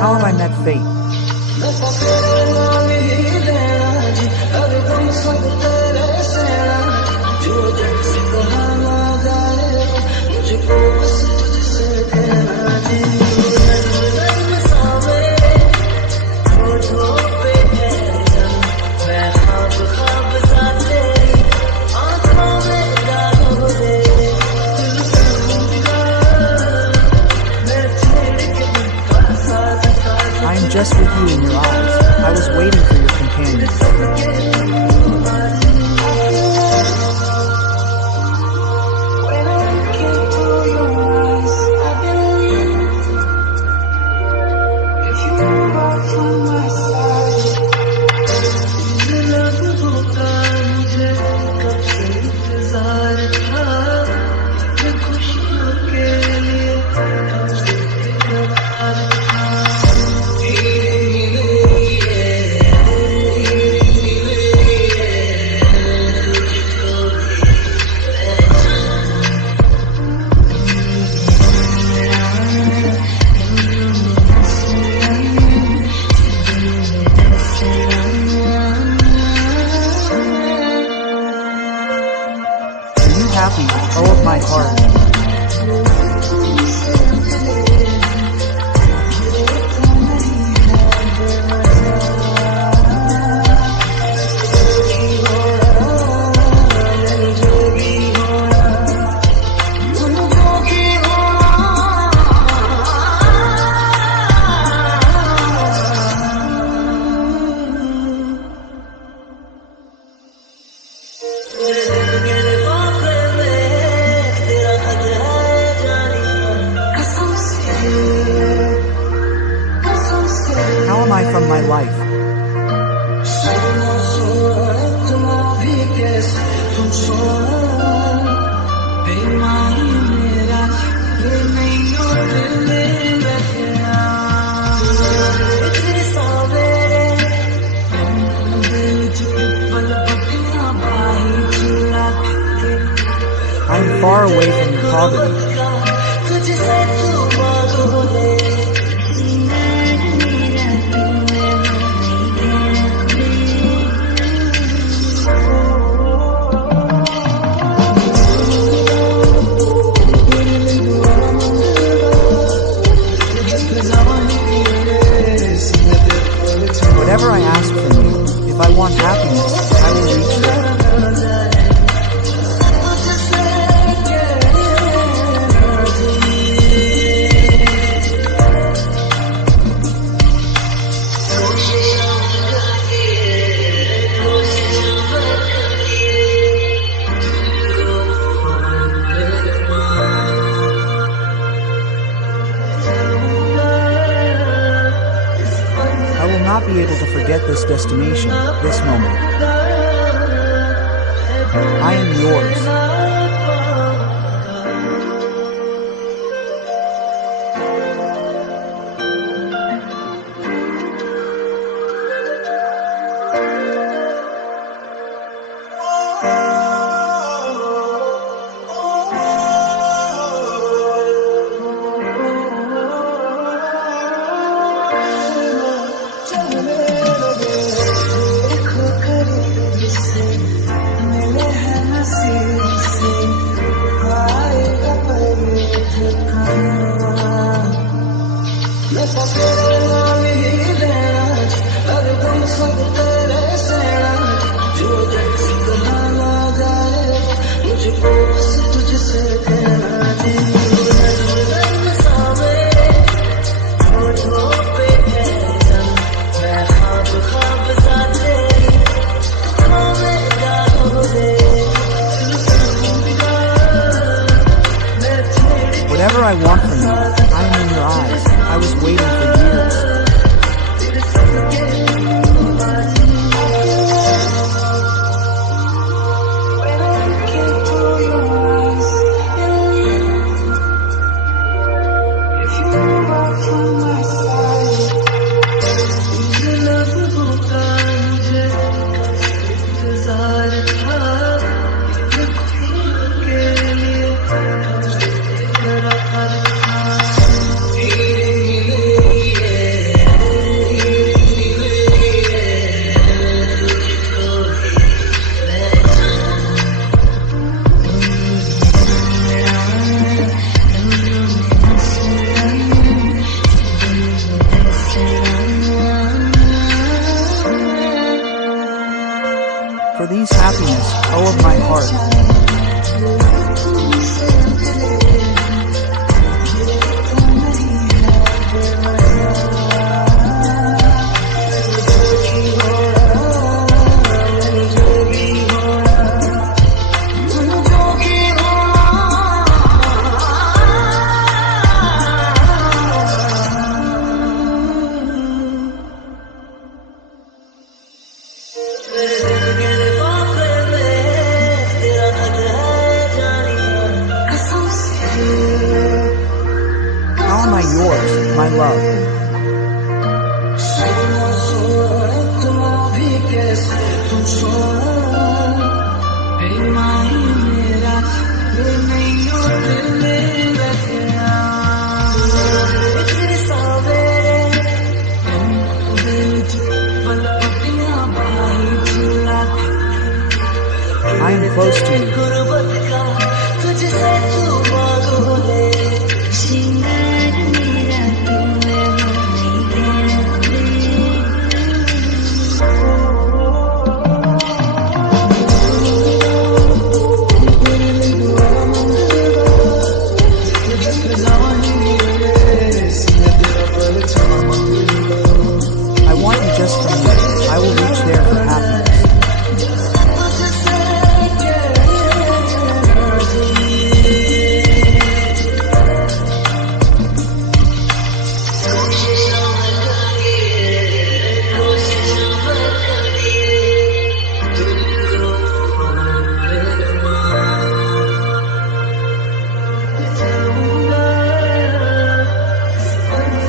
How have I met fate? I am just with you in your eyes. I was waiting for your companion. Happy, oh of my heart. How am I from my life? I am far away from your poverty. Whatever I ask from you, if I want happiness, I will reach there. I will not be able to forget this destination, this moment. I am yours. Whatever I want from you, I am in your eyes. I was waiting for years. love. I am close to you. I want you just for me. I will reach there for happiness.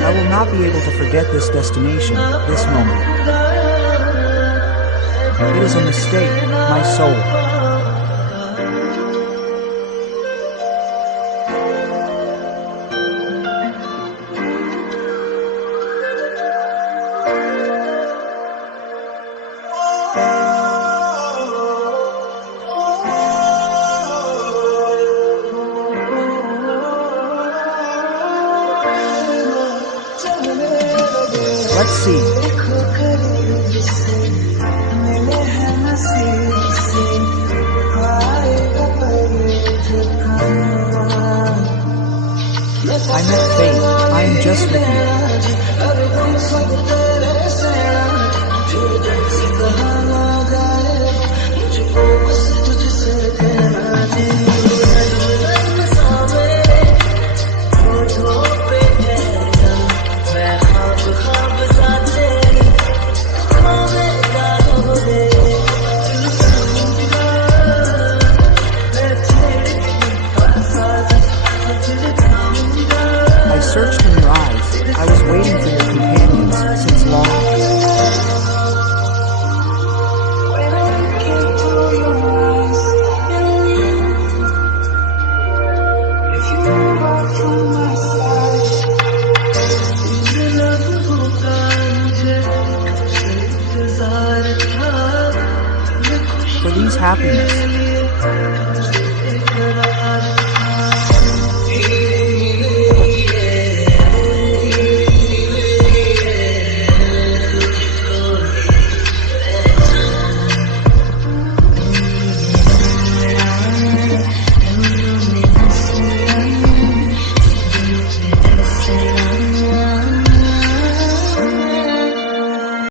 I will not be able to forget this destination, this moment. It is a mistake, my soul. Let's see. I met fate. I am just with I searched in your eyes. I was waiting for your companions since long. For these happiness,